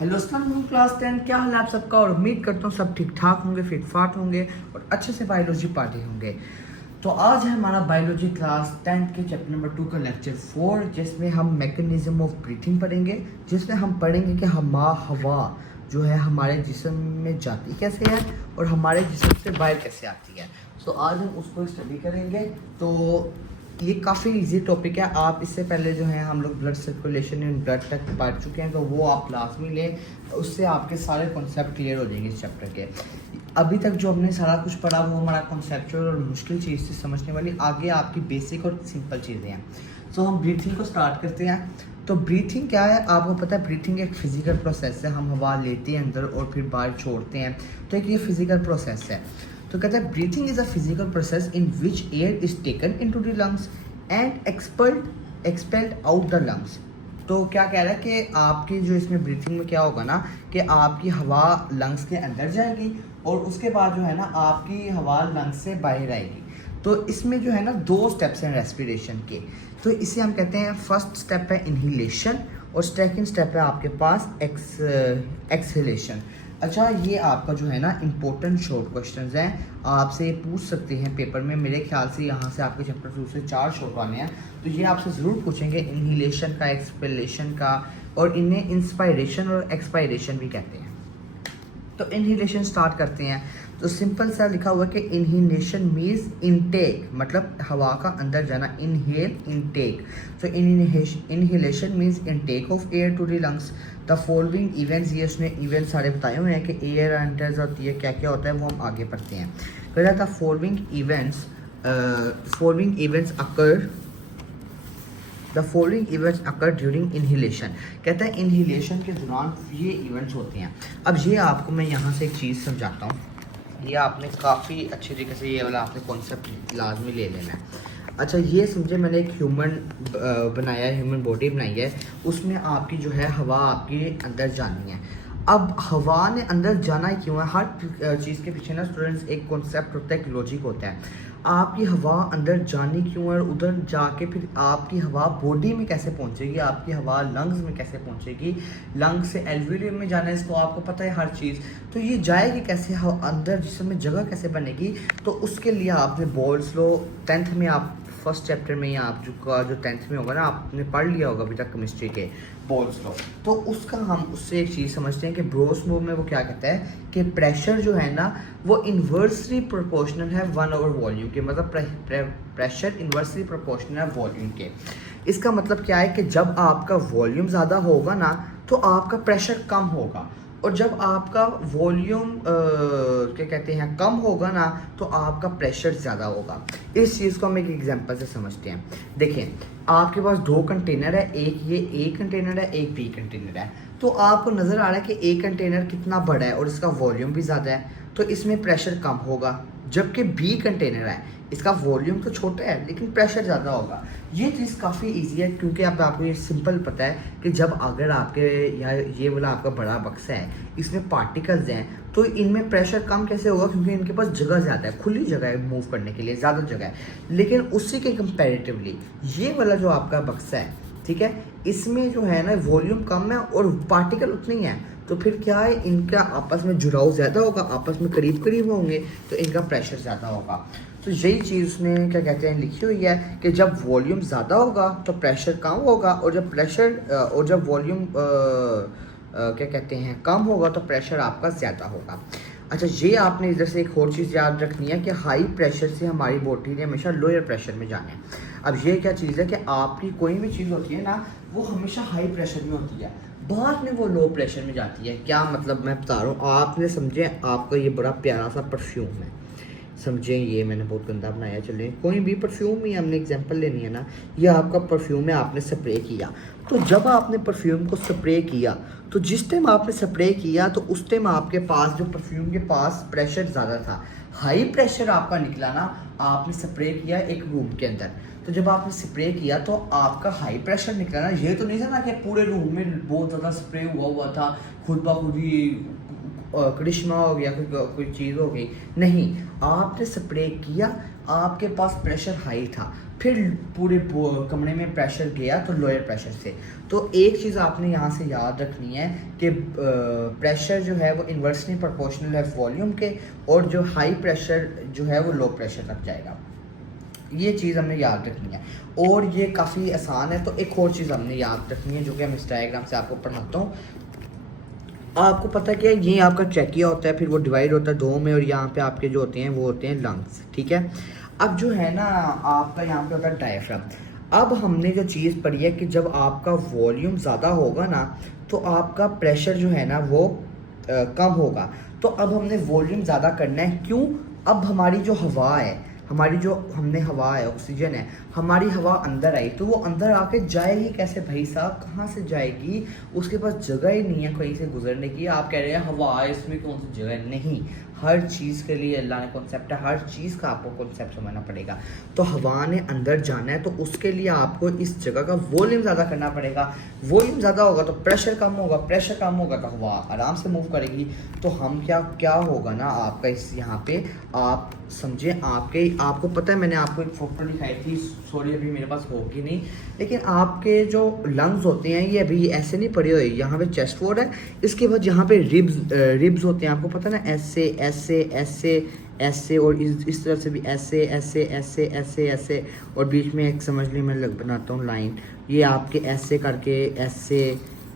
Hello अस्सलाम वालेकुम class 10। क्या हाल है आप सबका और उम्मीद करता हूँ सब ठीक ठाक होंगे, फिट फाट होंगे और अच्छे से बायोलॉजी पार्टी होंगे। तो आज है हमारा बायोलॉजी क्लास 10 के चैप्टर नंबर 2 का लेक्चर 4, जिसमें हम मैकेनिज्म ऑफ ब्रीथिंग पढ़ेंगे, जिसमें हम पढ़ेंगे कि हवा जो है हमारे जिस्म में जाती कैसे है और हमारे जिस्म से बाहर कैसे आती है। तो आज हम उसको स्टडी करेंगे। तो ये काफ़ी इजी टॉपिक है। आप इससे पहले जो है हम लोग ब्लड सर्कुलेशन एंड ब्लड तक पढ़ चुके हैं, तो वो आप लाजमी लें, उससे आपके सारे कॉन्सेप्ट क्लियर हो जाएंगे इस चैप्टर के। अभी तक जो हमने सारा कुछ पढ़ा वो हमारा कॉन्सेप्चुअल और मुश्किल चीज़ थी समझने वाली, आगे आपकी बेसिक और सिंपल चीज़ें हैं। तो हम ब्रीथिंग को स्टार्ट करते हैं। तो ब्रीथिंग क्या है, आपको पता है ब्रीथिंग एक फिजिकल प्रोसेस है। हम हवा लेते हैं अंदर और फिर बाहर छोड़ते हैं, तो एक ये फिजिकल प्रोसेस है। तो कहते हैं breathing is a physical process in which air is taken into the lungs and expelled out the lungs. तो क्या कह रहा है कि आपकी जो इसमें ब्रीथिंग में क्या होगा ना, कि आपकी हवा लंग्स के अंदर जाएगी और उसके बाद जो है ना आपकी हवा लंग्स से बाहर आएगी। तो इसमें जो है ना 2 स्टेप्स हैं रेस्पिरेशन के। तो इसे हम कहते हैं, फर्स्ट स्टेप है इनहेलेशन और सेकंड स्टेप है आपके पास एक्सहेलेशन। अच्छा, ये आपका जो है ना इम्पोर्टेंट शॉर्ट क्वेश्चंस हैं, आपसे पूछ सकते हैं पेपर में। मेरे ख्याल से यहाँ से आपके चैप्टर 2 से 4 शॉर्ट आने हैं, तो ये आपसे ज़रूर पूछेंगे इनहेलेशन का, एक्सपेलेशन का, और इन्हें इंस्पायरेशन और एक्सपायरेशन भी कहते हैं। तो इनहेलेशन स्टार्ट करते हैं। तो सिंपल सा लिखा हुआ है कि इनहेलेशन मीन्स इनटेक, मतलब हवा का अंदर जाना, इनहेल इनटेक। तो inhalation means intake of air to the lungs. The following events, ये उसने इवेंट सारे बताए हुए हैं कि एयर एंटर्स होती है, क्या क्या होता है वो हम आगे पढ़ते हैं। कहता था following events occur the following events occur during inhalation. कहता है इनहेलेशन के दौरान ये इवेंट्स होते हैं। अब ये आपको मैं यहाँ से एक चीज़ समझाता हूँ, ये आपने काफ़ी अच्छी तरीके से ये वाला आपने कॉन्सेप्ट लाजमी ले लेना है। अच्छा, ये समझे मैंने एक ह्यूमन बनाया है, ह्यूमन बॉडी बनाई है, उसमें आपकी जो है हवा आपके अंदर जानी है। अब हवा ने अंदर जाना ही क्यों है, हर चीज़ के पीछे ना स्टूडेंट्स एक कॉन्सेप्ट होता है, एक लॉजिक होता है। आपकी हवा अंदर जानी क्यों है, और उधर जाके फिर आपकी हवा बॉडी में कैसे पहुंचेगी, आपकी हवा लंग्स में कैसे पहुंचेगी, लंग्स से एल्वियम में जाना है, इसको आपको पता है हर चीज़। तो ये जाएगी कैसे अंदर, जिसमें जगह कैसे बनेगी। तो उसके लिए आपने बोल्स लो 10th में, आप फर्स्ट चैप्टर में या आप जो 10th में होगा ना, आपने पढ़ लिया होगा अभी तक केमिस्ट्री के बोल्स लो। तो उसका हम उससे एक चीज़ समझते हैं कि ब्रोस लॉ में वो क्या कहता है कि प्रेशर जो है ना वो इन्वर्सली प्रोपोर्शनल है 1/वॉल्यूम के, मतलब प्रेशर इन्वर्सली प्रोपोर्शनल है वॉल्यूम के। इसका मतलब क्या है कि जब आपका वॉल्यूम ज़्यादा होगा ना तो आपका प्रेशर कम होगा, और जब आपका वॉल्यूम क्या कहते हैं कम होगा ना तो आपका प्रेशर ज़्यादा होगा। इस चीज़ को हम एक एग्जांपल से समझते हैं। देखिए, आपके पास 2 कंटेनर है, एक ये ए कंटेनर है, एक बी कंटेनर है। तो आपको नज़र आ रहा है कि ए कंटेनर कितना बड़ा है और इसका वॉल्यूम भी ज़्यादा है, तो इसमें प्रेशर कम होगा। जबकि बी कंटेनर है, इसका वॉल्यूम तो छोटा है लेकिन प्रेशर ज़्यादा होगा। ये चीज़ काफ़ी इजी है, क्योंकि अब आपको ये सिंपल पता है कि जब अगर आपके यहाँ ये वाला आपका बड़ा बक्सा है, इसमें पार्टिकल्स हैं, तो इनमें प्रेशर कम कैसे होगा, क्योंकि इनके पास जगह ज़्यादा है, खुली जगह है मूव करने के लिए, ज़्यादा जगह है। लेकिन उसी के कंपैरेटिवली ये वाला जो आपका बक्सा है, ठीक है, इसमें जो है ना वॉल्यूम कम है और पार्टिकल उतने ही हैं। तो फिर क्या है, इनका आपस में जुड़ाव ज़्यादा होगा, आपस में करीब करीब होंगे, तो इनका प्रेशर ज़्यादा होगा। तो यही चीज़ उसने क्या कहते हैं लिखी हुई है कि जब वॉल्यूम ज़्यादा होगा तो प्रेशर कम होगा, और जब वॉल्यूम क्या कहते हैं कम होगा तो प्रेशर आपका ज़्यादा होगा। अच्छा, ये आपने इधर से एक और चीज़ याद रखनी है कि हाई प्रेशर से हमारी बॉडी ने हमेशा लोअर प्रेशर में जाना है। अब ये क्या चीज़ है कि आपकी कोई भी चीज़ होती है ना वो हमेशा हाई प्रेशर में होती है, बाद में वो लो प्रेशर में जाती है। क्या मतलब मैं बता रहा हूँ, आपने समझे, आपका ये बड़ा प्यारा सा परफ्यूम है, समझें, ये मैंने बहुत गंदा बनाया, चलें कोई भी परफ्यूम ही हमने एग्जांपल लेनी है ना, ये आपका परफ्यूम है, आपने स्प्रे किया। तो जब आपने परफ्यूम को स्प्रे किया, तो जिस टाइम आपने स्प्रे किया तो उस टाइम आपके पास जो परफ्यूम के पास प्रेशर ज़्यादा था, हाई प्रेशर आपका निकला ना, आपने स्प्रे किया एक रूम के अंदर। तो जब आपने स्प्रे किया तो आपका हाई प्रेशर निकला ना, ये तो नहीं था ना कि पूरे रूम में बहुत ज़्यादा स्प्रे हुआ था खुद ब खुद ही करिश्मा हो गया, कोई चीज़ हो गई, नहीं, आपने स्प्रे किया, आपके पास प्रेशर हाई था, फिर पूरे कमरे में प्रेशर गया तो लोअर प्रेशर से। तो एक चीज़ आपने यहाँ से याद रखनी है कि प्रेशर जो है वो इन्वर्सली प्रोपोर्शनल है वॉल्यूम के, और जो हाई प्रेशर जो है वो लो प्रेशर तक जाएगा। ये चीज़ हमने याद रखनी है, और ये काफ़ी आसान है। तो एक और चीज़ हमने याद रखनी है जो कि हम इस डायग्राम से आपको पढ़ाता हूँ। आपको पता है कि ये आपका ट्रैकिया होता है, फिर वो डिवाइड होता है दो में, और यहाँ पे आपके जो होते हैं वो होते हैं लंग्स, ठीक है। अब जो है ना आपका यहाँ पे होता है डायफ्राम। अब हमने जो चीज़ पढ़ी है कि जब आपका वॉल्यूम ज़्यादा होगा ना तो आपका प्रेशर जो है ना वो कम होगा। तो अब हमने वॉल्यूम ज़्यादा करना है, क्यों? अब हमारी जो हवा है, हमारी जो हमने हवा है, ऑक्सीजन है, हमारी हवा अंदर आई तो वो अंदर आके जाएगी कैसे भाई साहब, कहाँ से जाएगी? उसके पास जगह ही नहीं है कहीं से गुजरने की। आप कह रहे हैं हवा है, इसमें कौन सी जगह है? नहीं, हर चीज़ के लिए अल्लाह ने कॉन्सेप्ट है, हर चीज़ का आपको कॉन्सेप्ट समझना पड़ेगा। तो हवा ने अंदर जाना है तो उसके लिए आपको इस जगह का वॉल्यूम ज़्यादा करना पड़ेगा। वॉल्यूम ज़्यादा होगा तो प्रेशर कम होगा, प्रेशर कम होगा तो हवा आराम से मूव करेगी। तो हम क्या होगा ना आपका इस यहाँ पे आप समझे, आपको पता है, मैंने आपको एक फोटो दिखाई थी, सॉरी अभी मेरे पास होगी नहीं, लेकिन आपके जो लंग्स होते हैं ये अभी ऐसे नहीं पड़े हुए, यहाँ पे चेस्ट वॉल है, इसके बाद यहाँ पे रिब्स होते हैं, आपको पता है ना, ऐसे ऐसे ऐसे ऐसे, और इस तरफ से भी ऐसे ऐसे ऐसे ऐसे ऐसे, और बीच में एक समझ ली मैं बनाता हूँ लाइन, ये आपके ऐसे करके ऐसे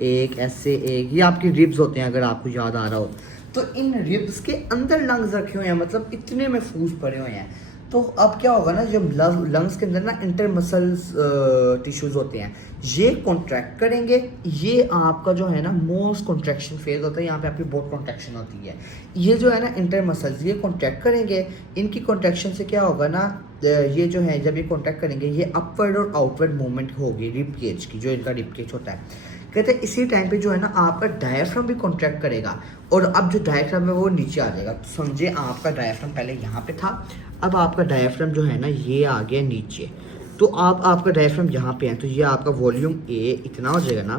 ऐसे एक, ये आपके रिब्स होते हैं अगर आपको याद आ रहा हो। तो इन रिब्स के अंदर लंग्स रखे हुए हैं, मतलब इतने महफूज पड़े हुए हैं। तो अब क्या होगा ना, जब लंग्स के अंदर ना इंटरमसल्स टिश्यूज होते हैं, ये कॉन्ट्रैक्ट करेंगे, ये आपका जो है ना मोस्ट कॉन्ट्रैक्शन फेज होता है, यहाँ पे आपकी बहुत कॉन्ट्रैक्शन होती है। ये जो है ना इंटरमसल्स ये कॉन्ट्रैक्ट करेंगे, इनकी कॉन्ट्रैक्शन से क्या होगा ना, ये जो है जब ये कॉन्ट्रैक्ट करेंगे ये अपवर्ड और आउटवर्ड मूवमेंट होगी रिब केज की, जो इनका रिब केज होता है। कहते हैं इसी टाइम पे जो है ना आपका डायफ्राम भी कॉन्ट्रैक्ट करेगा, और अब जो डायफ्राम है वो नीचे आ जाएगा। तो समझे आपका डायफ्राम पहले यहाँ पे था, अब आपका डायफ्राम जो है ना ये आ गया नीचे। तो आपका डायफ्राम यहाँ पे है, तो ये आपका वॉल्यूम ए इतना हो जाएगा ना,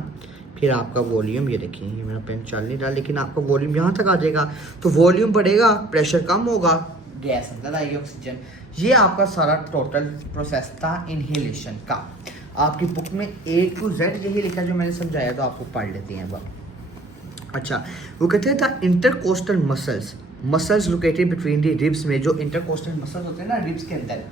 फिर आपका वॉल्यूम, ये देखिए ये मेरा पेन चल नहीं रहा, लेकिन आपका वॉल्यूम यहाँ तक आ जाएगा। तो वॉल्यूम बढ़ेगा, प्रेशर कम होगा, गैस अंदर आएगी ऑक्सीजन। ये आपका सारा टोटल प्रोसेस था इनहेलेशन का। आपकी बुक में A to Z यही लिखा है जो मैंने समझाया, तो आपको पढ़ लेते हैं अब। अच्छा, वो कहते हैं the intercostal muscles located between the ribs में, जो इंटरकोस्टल मसल्स होते हैं ना रिब्स के अंदर,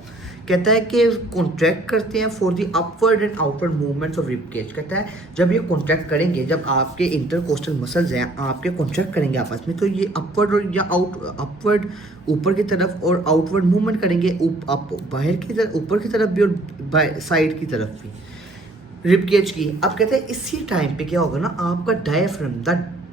कहता है कि कॉन्ट्रैक्ट करते हैं for the upward and outward movements of rib cage. कहता है जब ये कॉन्ट्रैक्ट करेंगे, जब आपके इंटरकोस्टल मसल्स हैं आपके कॉन्ट्रैक्ट करेंगे आपस में, तो ये अपवर्ड या अपवर्ड ऊपर की तरफ और आउटवर्ड मूवमेंट करेंगे, बाहर की तरफ, ऊपर की तरफ भी और साइड की तरफ भी रिब केज की। अब कहते हैं इसी टाइम पे क्या होगा ना, आपका diaphragm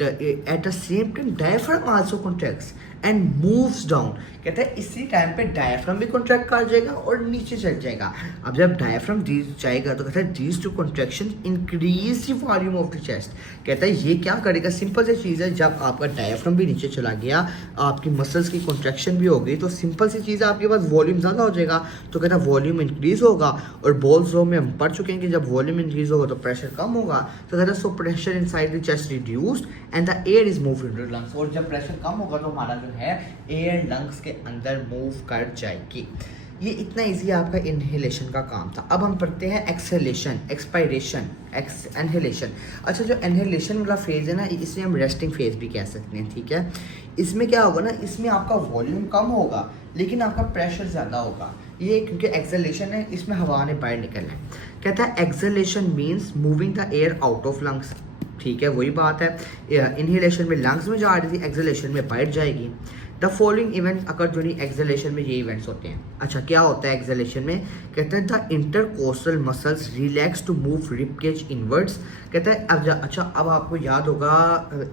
eight the same time diaphragm also contracts and moves down. कहते हैं इसी टाइम पे डायफ्राम भी कॉन्ट्रैक्ट कर जाएगा और नीचे चल जाएगा। अब जब डायफ्राम जाएगा तो कहता है these two contraction increase the volume of the chest. कहता है ये क्या करेगा, सिंपल सी चीज़ है, जब आपका डायफ्राम भी नीचे चला गया, आपकी मसल्स की कॉन्ट्रैक्शन भी हो गई, तो सिंपल सी चीज़ है, आपके पास वॉल्यूम ज़्यादा हो जाएगा। तो कहता है वॉल्यूम इंक्रीज होगा, और बॉल्स लॉ में हम पढ़ चुके हैं कि जब वॉल्यूम इंक्रीज होगा तो प्रेशर कम होगा। तो कहता है so pressure inside the chest reduced and the air is moved into lungs. और जब प्रेशर कम होगा तो हमारा जो है एयर लंग्स के अंदर मूव कर जाएगी। ये इतना इजी आपका इनहेलेशन का काम था। अब हम पढ़ते हैं एक्सहेलेशन, एक्सपायरेशन, एनहेलेशन। अच्छा, जो एनहेलेशन वाला फेज है ना, इसे हम रेस्टिंग फेज भी कह सकते हैं, ठीक है। इसमें क्या होगा ना, इसमें आपका वॉल्यूम कम होगा लेकिन आपका प्रेशर ज़्यादा होगा, ये क्योंकि एक्सहेलेशन है, इसमें हवा ने बाहर निकलना है। कहता है exhalation means moving the air out of lungs, ठीक है, वही बात है। इनहेलेशन में लंग्स में जा रही थी, एक्सहेलेशन में बाहर जाएगी। The following events occur during exhalation में ये इवेंट्स होते हैं। अच्छा, क्या होता है एक्सहेलेशन में? कहते हैं the intercostal muscles relax to move rib cage inwards. कहता है अब आपको याद होगा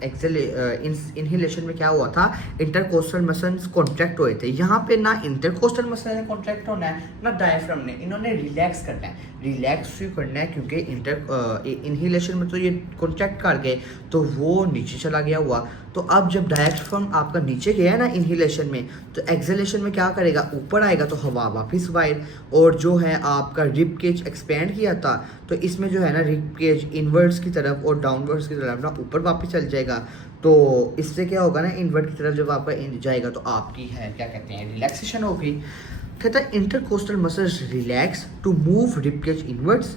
इनहेलेशन में क्या हुआ था, इंटरकोस्टल मसल्स कॉन्ट्रैक्ट हुए थे। यहाँ पे ना इंटरकोस्टल मसल ने कॉन्ट्रैक्ट होना है ना डायफ्राम ने, इन्होंने रिलैक्स करना है, रिलैक्स भी करना है, क्योंकि इनहेलेशन में तो ये कॉन्ट्रैक्ट कर गए तो वो नीचे चला गया हुआ। तो अब जब डायफ्राम आपका नीचे गया ना इनहेलेशन में, तो एक्सहेलेशन में क्या करेगा, ऊपर आएगा तो हवा वापस बाहर। और जो है आपका रिब केज एक्सपेंड किया था तो इसमें जो है ना रिब केज इनवर्ड्स की तरफ और डाउनवर्ड्स की तरफ ना ऊपर वापस चल जाएगा। तो इससे क्या होगा ना, इनवर्ड की तरफ जब आपका जाएगा तो आपकी है क्या कहते हैं रिलैक्सेशन होगी। कहता है intercostal muscles relax to move rib cage inwards.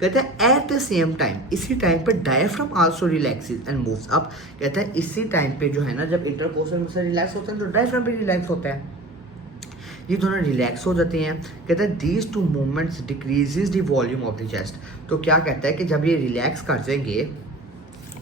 कहता है एट द सेम टाइम, इसी टाइम पर diaphragm also relaxes and moves up. कहता है इसी टाइम पे जो है ना जब इंटरकोस्टल मसल रिलैक्स होते हैं तो डायफ्राम भी रिलैक्स होता है, ये दोनों रिलैक्स हो जाते हैं। कहता है these two movements decreases the volume of the chest. तो क्या कहता है कि जब ये रिलैक्स कर जाएंगे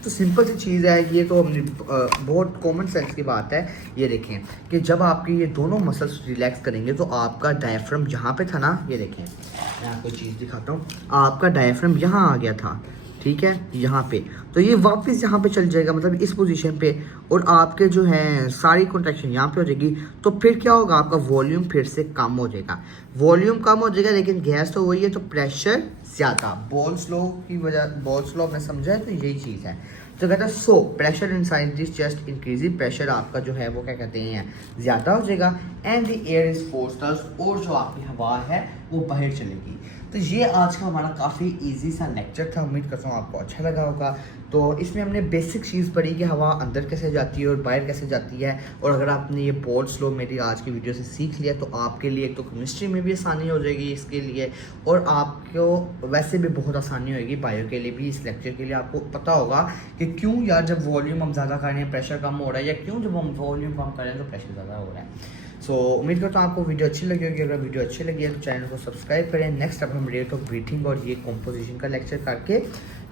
तो सिंपल सी चीज़ है, ये तो बहुत कॉमन सेंस की बात है। ये देखें कि जब आपकी ये दोनों मसल्स रिलैक्स करेंगे तो आपका डायफ्राम जहाँ पे था ना, ये देखें मैं आपको चीज़ दिखाता हूँ, आपका डायफ्राम यहाँ आ गया था, ठीक है, यहाँ पे, तो ये वापस यहाँ पे चल जाएगा, मतलब इस पोजीशन पे, और आपके जो है सारी कॉन्ट्रैक्शन यहाँ पे हो जाएगी। तो फिर क्या होगा, आपका वॉल्यूम फिर से कम हो जाएगा, वॉल्यूम कम हो जाएगा, लेकिन गैस तो वही है, तो प्रेशर ज़्यादा। बॉल्स लॉ की वजह, बॉल्स लॉ में समझा है, तो यही चीज़ है। तो कहता है so pressure inside this chest increasing, pressure आपका जो है वो क्या कहते हैं ज़्यादा हो जाएगा। And the air is forced, और जो आपकी हवा है वो बाहर चलेगी। तो ये आज का हमारा काफ़ी इजी सा लेक्चर था, उम्मीद करता हूँ आपको अच्छा लगा होगा। तो इसमें हमने बेसिक चीज़ पढ़ी कि हवा अंदर कैसे जाती है और बाहर कैसे जाती है। और अगर आपने ये बॉल्स लॉ मेरी आज की वीडियो से सीख लिया तो आपके लिए एक तो केमिस्ट्री में भी आसानी हो जाएगी इसके लिए, और आपको वैसे भी बहुत आसानी होगी बायो के लिए भी। इस लेक्चर के लिए आपको पता होगा कि क्यों यार जब वॉल्यूम हम ज़्यादा कर रहे हैं प्रेशर कम हो रहा है, या क्यों जब हम वॉल्यूम कम कर रहे हैं तो प्रेशर ज़्यादा हो रहा है। सो उम्मीद करता हूँ आपको वीडियो अच्छी लगी होगी। अगर वीडियो अच्छी लगी है तो चैनल को सब्सक्राइब करें। नेक्स्ट अब हम रेट ऑफ ब्रीथिंग और ये कॉम्पोजिशन का लेक्चर करके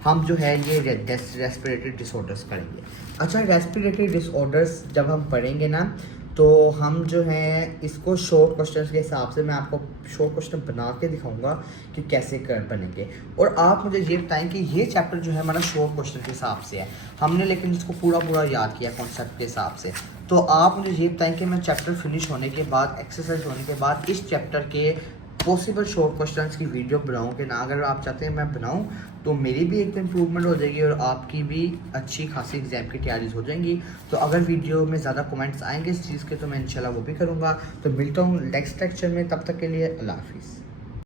हम जो है ये रेस्पिरेटरी डिसऑर्डर्स करेंगे। अच्छा, रेस्पिरेटरी डिसऑर्डर्स जब हम पढ़ेंगे ना तो हम जो है इसको शॉर्ट क्वेश्चंस के हिसाब से मैं आपको शॉर्ट क्वेश्चन बना के दिखाऊंगा कि कैसे कर बनेंगे। और आप मुझे ये बताएं कि ये चैप्टर जो है हमारा शॉर्ट क्वेश्चन के हिसाब से है, हमने लेकिन इसको पूरा याद किया कॉन्सेप्ट के हिसाब से। तो आप मुझे ये बताएं कि मैं चैप्टर फिनिश होने के बाद, एक्सरसाइज होने के बाद इस चैप्टर के पॉसिबल शॉर्ट क्वेश्चंस की वीडियो बनाऊं कि ना। अगर आप चाहते हैं मैं बनाऊं तो मेरी भी एक तो इम्प्रूवमेंट हो जाएगी और आपकी भी अच्छी खासी एग्जाम की तैयारीज हो जाएंगी। तो अगर वीडियो में ज़्यादा कमेंट्स आएंगे इस चीज़ के तो मैं इंशाल्लाह वो भी करूँगा। तो मिलता हूँ नेक्स्ट लेक्चर में, तब तक के लिए अल्लाह हाफिज़।